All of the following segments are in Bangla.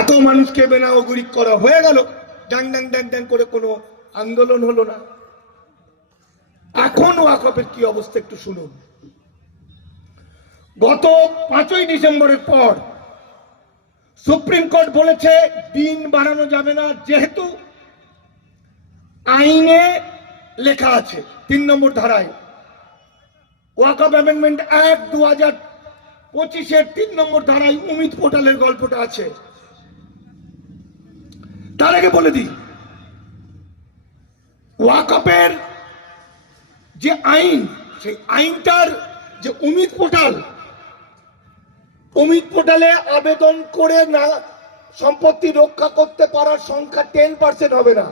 এত মানুষকে বেনাগরিক করা হয়ে গেল, ড্যাং ড্যাং ড্যাং ড্যাং করে কোনো আন্দোলন হলো না। এখন ওয়াকফের কি অবস্থা একটু শুনুন। গত 5ই ডিসেম্বরের পর সুপ্রিম কোর্ট বলেছে দিন বাড়ানো যাবে না, যেহেতু আইনে লেখা আছে 3 নম্বর ধারায়, ওয়াকফ অ্যামেন্ডমেন্ট অ্যাক্ট 2025-এর 3 নম্বর ধারায় উমিদ পোর্টালের গল্পটা আছে। তার আগে বলে দিই, ওয়াকফের যে আইন, সেই আইনটার যে উমিদ পোর্টালে আবেদন করে না সম্পত্তি রক্ষা করতে পারার সংখ্যা 10% হবে না।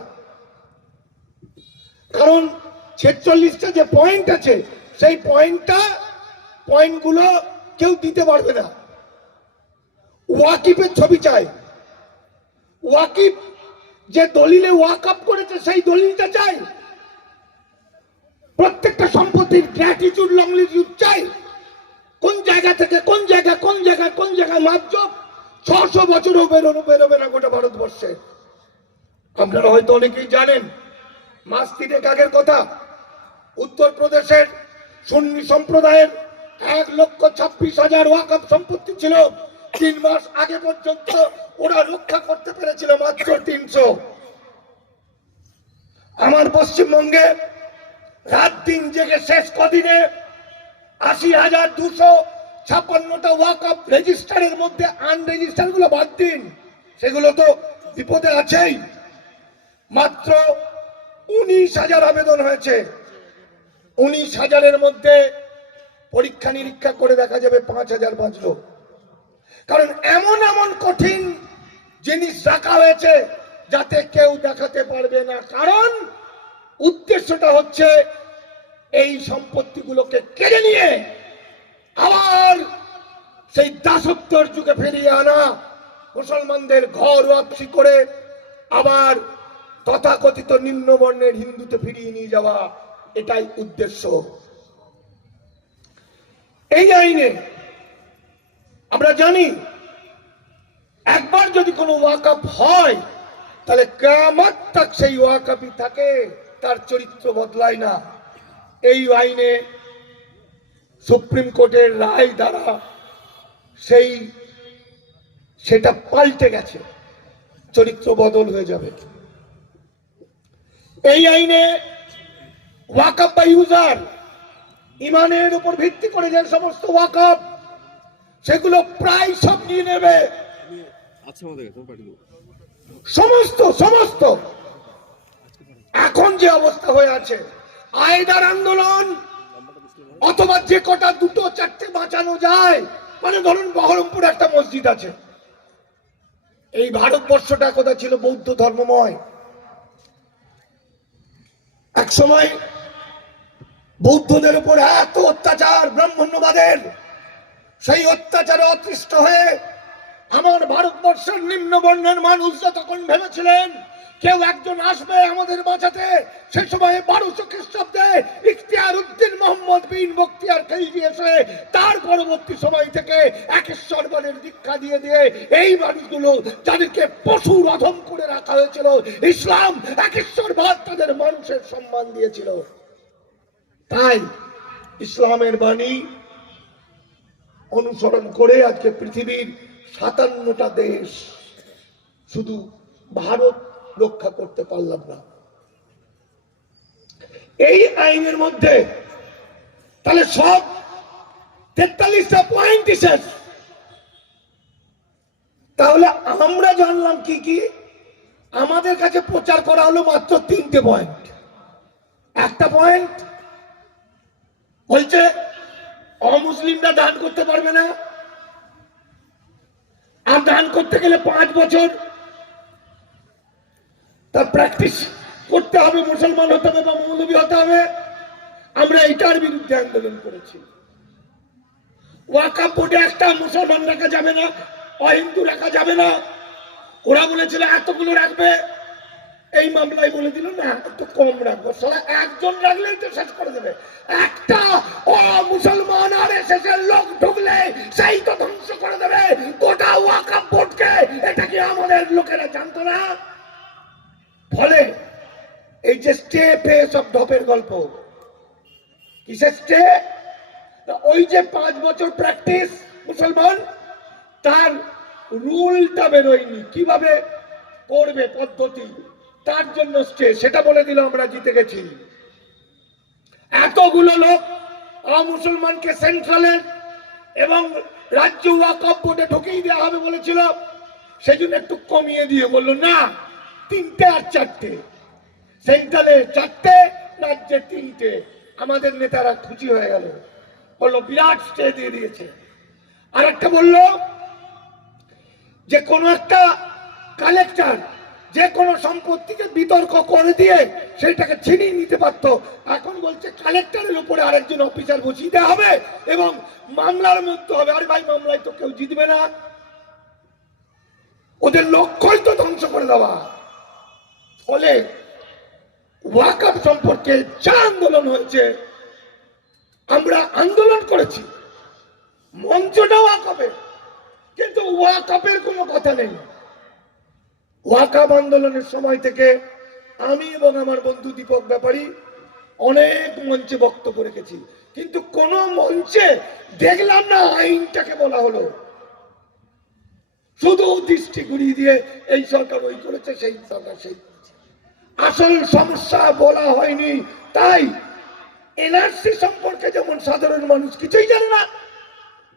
কারণ 46টা যে পয়েন্ট আছে, সেই পয়েন্টগুলো কেউ দিতে পারবে না। ওয়াকিফের ছবি চাই, ওয়াকিফ যে দলিলে ওয়াকফ করেছে সেই দলিলটা চাই, প্রত্যেকটা সম্পত্তির গ্র্যাটিটিউড লংলিটিউড চাই, কোন জায়গা থেকে কোন জায়গায় মাত্র 600 বছরও বেরোবে না গোটা ভারতবর্ষে। আপনারা হয়তো অনেকেই জানেন, মাস 3 আগের কথা, উত্তরপ্রদেশের সুন্নি সম্প্রদায়ের 1,26,000 ওয়াকফ সম্পত্তি ছিল। 3 মাস আগে পর্যন্ত ওরা রক্ষা করতে পেরেছিল মাত্র 300। আমার পশ্চিমবঙ্গে রাত দিন জেগে শেষ কদিনে 80,256টা ওয়াকফ রেজিস্টারের মধ্যে আনরেজিস্টার গুলো বাদ দিন, সেগুলো তো বিপদে আছেই, মাত্র 19,000 আবেদন হয়েছে। 19,000-এর মধ্যে পরীক্ষা নিরীক্ষা করে দেখা যাবে 5,000 বাঁচল। কারণ এমন কঠিন জিনিস রাখা হয়েছে যাতে কেউ দেখাতে পারবে না। কারণ উদ্দেশ্যটা হচ্ছে এই সম্পত্তিগুলোকে কেড়ে নিয়ে আবার সেই দাসত্বের যুগে ফিরিয়ে আনা, মুসলমানদের ঘর ওয়াপসি করে আবার তথাকথিত নিম্নবর্ণের হিন্দুতে ফিরিয়ে নিয়ে যাওয়া, এটাই উদ্দেশ্য। এই আইনে আমরা জানি, একবার যদি কোনো ওয়াকফ হয় তাহলে কিয়ামত তক সেই ওয়াকফই থাকে, তার চরিত্র বদলায় না। এই আইনে সুপ্রিম কোর্টের রায় দ্বারা সেটা পাল্টে গেছে, চরিত্র বদল হয়ে যাবে। এই আইনে ওয়াকফ বা ইউজার, ইমানের উপর ভিত্তি করে যে সমস্ত ওয়াকফ, সেগুলো প্রায় সব নিয়ে নেবে। সমস্ত এখন যে অবস্থা হয়ে আছে, আয়দার আন্দোলন অথবা যে কটা 2-4টে বাঁচানো যায়, মানে ধরুন বহরমপুর একটা মসজিদ আছে, এই ভারতবর্ষটা কথা ছিল বৌদ্ধ ধর্মময়। এক সময় বৌদ্ধদের উপর এত অত্যাচার ব্রাহ্মণ্যবাদের, সেই অত্যাচারে অতিষ্ঠ হয়ে আমার ভারতবর্ষের নিম্নবর্ণের মানুষরা তখন ভেবেছিলেন কেউ একজন আসবে আমাদের বাঁচাতে। সে সময় 1200 খ্রিস্টাব্দে ইখতিয়ার উদ্দিন মোহাম্মদ বিন বখতিয়ার খিলজি এসে তার পরবর্তী সময় থেকে একেশ্বরবাদের দীক্ষা দিয়ে এই মানুষগুলো, যাদেরকে পশুর অধম করে রাখা হয়েছিল, ইসলাম একেশ্বরবাদ তাদের মানুষের সম্মান দিয়েছিল। তাই ইসলামের বাণী অনুসরণ করে আজকে পৃথিবীর 57টা দেশ, শুধু ভারত রক্ষা করতে পারলাম না। এই আইনের মধ্যে তাহলে সব 43টা পয়েন্ট শেষ। তাহলে আমরা জানলাম কি আমাদের কাছে প্রচার করা হলো মাত্র 3টে পয়েন্ট। একটা পয়েন্ট বলছে অমুসলিমরা দান করতে পারবে না, আর দান করতে গেলে 5 বছর তার প্র্যাকটিস করতে হবে, মুসলমান হতে হবে বা মৌলবী হতে হবে। আমরা এটার বিরুদ্ধে আন্দোলন করেছি। ওয়াকফ বোর্ডে একটা মুসলমান রাখা যাবে না, অহিন্দু রাখা যাবে না। ওরা বলেছিল এতগুলো রাখবে, এই মামলায় বলে দিল না একটু কম রাখবো। সারা একজন রাখলেই তো শেষ করে দেবে। একটা মুসলমান আর এসএসের লোক ঢুকলে সেই তো ধ্বংস করে দেবে গোটা ওয়াকফ বোর্ডকে। এটা কি লোকেরা জানতো না। ফলে এই যে স্টে পেয়ে সব ঢপের গল্প, কিসের স্টে? ওই যে 5 বছর প্র্যাকটিস মুসলমান, তার রুলটা বেরোয়নি, কিভাবে করবে পদ্ধতি, তার জন্য স্টে। সেটা বলে দিল আমরা জিতে গেছি। এতগুলো লোক মুসলমানকে সেন্ট্রালের এবং রাজ্য ওয়াকফ বোর্ডে ঢুকিয়ে দেওয়া হবে বলেছিল, সেজন্য একটু কমিয়ে দিয়ে বললো না, 3টে আর 4টে, সেন্ট্রালে 4টে, রাজ্যে 3টে। আমাদের নেতারা খুশি হয়ে গেল, বললো বিরাট স্টে দিয়ে দিয়েছে। আর একটা বললো যে কোনো একটা কালেক্টর যে কোনো সম্পত্তিকে বিতর্ক করে দিয়ে সেটাকে ছিনিয়ে নিতে পারতো। এখন বলছে কালেক্টরের উপরে আরেকজন অফিসার বসিয়ে দেওয়া হবে এবং মামলার মধ্যে হবে। আরে ভাই, মামলায় তো কেউ জিতবে না, ওদের লক্ষ্যই তো ধ্বংস করে দেওয়া। ফলে ওয়াকফ সম্পর্কে যা আন্দোলন হয়েছে, আমরা আন্দোলন করেছি, মঞ্চটা ওয়াকফের, কিন্তু ওয়াকফের কোনো কথা নেই। ওয়াকফ আন্দোলনের সময় থেকে আমি এবং আমার বন্ধু দীপক ব্যাপারী অনেক মঞ্চে বক্তব্য রেখেছি, কিন্তু কোন মঞ্চে দেখলাম না আইনটাকে বলা হলো। শুধু দৃষ্টি ঘুরিয়ে দিয়ে এই সরকার ওই করেছে, সেই সরকার সেই করেছে, আসল সমস্যা বলা হয়নি। তাই এনআরসি সম্পর্কে যেমন সাধারণ মানুষ কিছুই জানে না,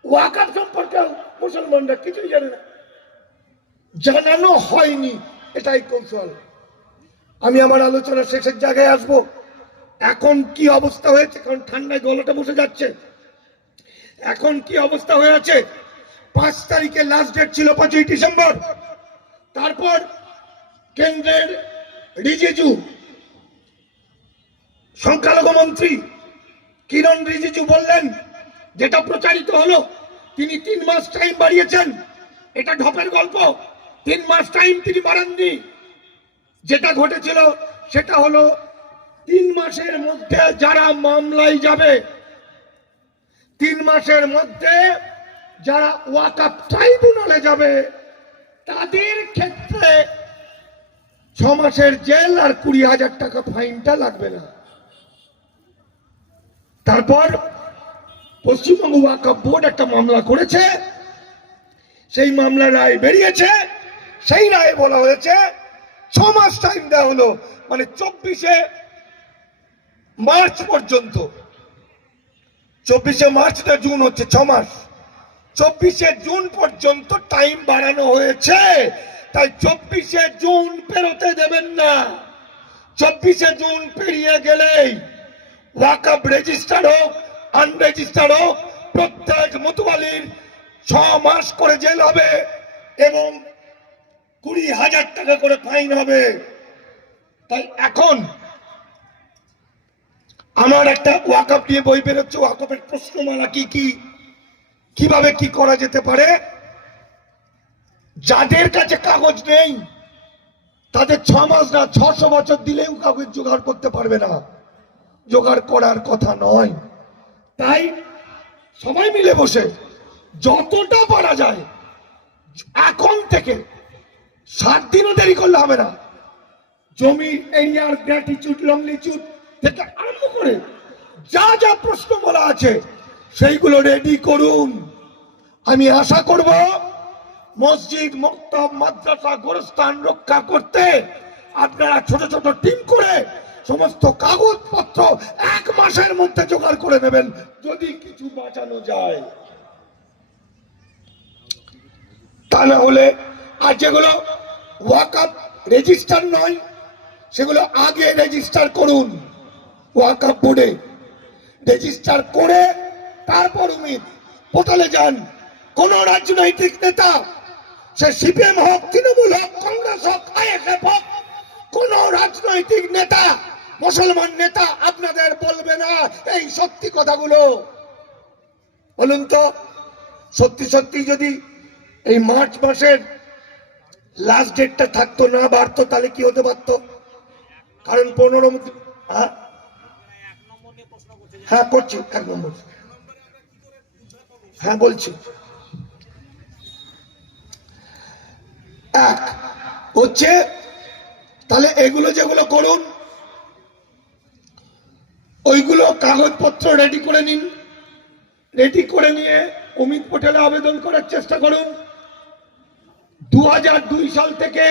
ওয়াকফ সম্পর্কে মুসলমানরা কিছুই জানে না, জানানো হয়নি, এটাই কৌশল। আমি আমার আলোচনা শেষের জায়গায় আসব। এখন কি অবস্থা হয়েছে, কারণ ঠান্ডায় গলাটা বসে যাচ্ছে। এখন কি অবস্থা হয়ে আছে? 5 তারিখে লাস্ট ডেট ছিল, 5ই ডিসেম্বর। তারপর কেন্দ্রের রিজিজু, সংখ্যালঘু মন্ত্রী কিরণ রিজিজু বললেন, যেটা প্রচারিত হলো, তিনি 3 মাস টাইম বাড়িয়েছেন। এটা ঢপের গল্প, 3 মাস টাইম তিনি বাড়াননি। যেটা ঘটেছিল সেটা হলো 3 মাসের মধ্যে যারা মামলায় যাবে, 3 মাসের মধ্যে যারা ওয়াকফ ট্রাইব্যুনালে যাবে, তাদের ক্ষেত্রে 6 মাসের জেল আর 20,000 টাকা ফাইনটা লাগবে না। তারপর পশ্চিমবঙ্গ ওয়াকফ বোর্ড একটা মামলা করেছে, সেই মামলার রায় বেরিয়েছে। সেই রায়ে বলা হয়েছে 6 মাস টাইম দেওয়া হলো, মানে 24শে মার্চ পর্যন্ত। 24শে মার্চ না জুন হচ্ছে, 6 মাস। 24শে জুন পর্যন্ত টাইম বাড়ানো হয়েছে। তাই 24শে জুন পেরোতে দেবেন না। 24শে জুন পেরিয়ে গেলেই ওয়াকফ রেজিস্টার হোক আনরেজিস্টার হোক, প্রত্যেক মতুয়ালির 6 মাস করে জেল হবে এবং 20,000 টাকা করে ফাইন হবে। তাই এখন আমার একটা ওয়াকফ নিয়ে বই বেরোচ্ছে, ওয়াকফের প্রশ্নমালা কি কি, কিভাবে কি করা যেতে পারে। যাদের কাছে কাগজ নেই তাদের 6 মাস না 600 বছর দিলেও কাগজ জোগাড় করতে পারবে না, জোগাড় করার কথা নয়। তাই সবাই মিলে বসে যতটা পারা যায় এখন থেকে, 7 দিনও দেরি করলে হবে না, জমি এরিয়ার গ্র্যাটিটিউড লংলিটিউড থেকে আরম্ভ করে যা যা প্রশ্ন বলা আছে সেইগুলো রেডি করুন। আমি আশা করব মসজিদ, মক্তব, মাদ্রাসা, গোরস্থান রক্ষা করতে আপনারা ছোট ছোট টিম করে সমস্ত কাগজপত্র 1 মাসের মধ্যে জোগাড় করে নেবেন, যদি কিছু বাঁচানো যায়। তা না হলে, আর যেগুলো ওয়াকফ রেজিস্টার নয় সেগুলো আগে রেজিস্টার করুন, ওয়াকফ বোর্ডে রেজিস্টার করে তারপর উমিদ পোর্টালে যান। কোন রাজনৈতিক নেতা, সে সিপিএম হোক, তৃণমূল হোক, কংগ্রেস হোক, আইএসএফ হোক, কোন রাজনৈতিক নেতা, মুসলমান নেতা আপনাদের বলবে না এই সত্যি কথাগুলো। বলুন তো, সত্যি সত্যি যদি এই মার্চ মাসের লাস্ট ডেটটা থাকতো, না বাড়তো, তাহলে কি হতে পারতো? কারণ 15, হ্যাঁ করছি 1 নম্বর, হ্যাঁ বলছি। 1, হচ্ছে। তাহলে এগুলো যেগুলো করুন, ওইগুলো কাগজপত্র রেডি করে নিন, রেডি করে নিয়ে অমিত পটেলে আবেদন করার চেষ্টা করুন। 2002 সাল থেকে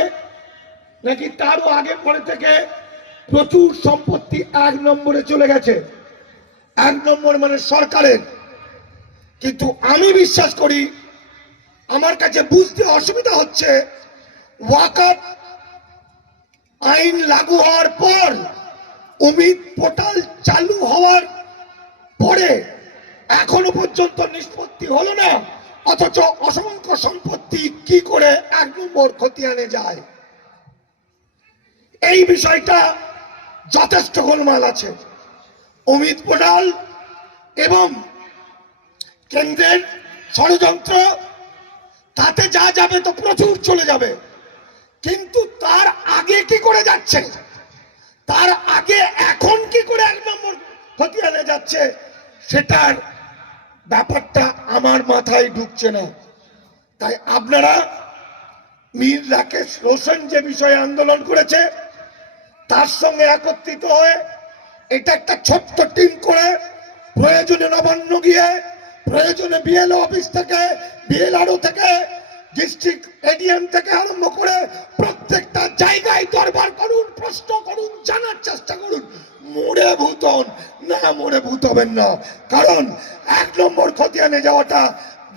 নাকি তারও আগে পরে থেকে প্রচুর সম্পত্তি 1 নম্বরে চলে গেছে। 1 নম্বর মানে সরকারের। কিন্তু আমি বিশ্বাস করি, আমার কাছে বুঝতে অসুবিধা হচ্ছে, ওয়াকফ আইন লাগু হওয়ার পর, অমিত পোর্টাল চালু হওয়ার পরে এখনো পর্যন্ত নিষ্পত্তি হলো না, অথচ অসংখ্য সম্পত্তি কি করে 1 নম্বর খতিয়ানে যায়। এই বিষয়টা যথেষ্ট গোলমাল আছে। অমিত পোর্টাল এবং কেন্দ্রের ষড়যন্ত্র, তাতে যা যাবে তো প্রচুর চলে যাবে, কিন্তু তার আগে কি করে যাচ্ছে, তার আগে এখন কি করে 1 নম্বর খতিয়ানে যাচ্ছে, সেটার ব্যাপারটা আমার মাথায় ঢুকছে না। তাই আপনারা মীর রাকেশ রোশন যে বিষয়ে আন্দোলন করেছে, তার সঙ্গে একত্রিত হয়ে এটা একটা ছোট্ট টিম করে প্রয়োজনে নবান্ন গিয়ে, প্রয়োজনে বিএলও অফিস থেকে, বিএলআরও থেকে, ডিস্ট্রিক্ট এডিএম থেকে আরম্ভ করে প্রত্যেকটা জায়গায় দরবার করুন, প্রশ্ন করুন, জানার চেষ্টা করুন। মরে ভূত হন না, মরে ভূত হবেন না। কারণ 1 নম্বর খতিয়ানে যাওয়াটা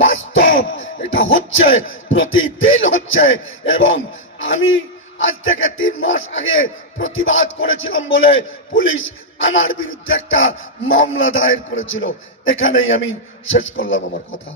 বাস্তব, এটা হচ্ছে, প্রতিদিন হচ্ছে। এবং আমি আজ থেকে 3 মাস আগে প্রতিবাদ করেছিলাম বলে পুলিশ আমার বিরুদ্ধে একটা মামলা দায়ের করেছিল। এখানেই আমি শেষ করলাম আমার কথা।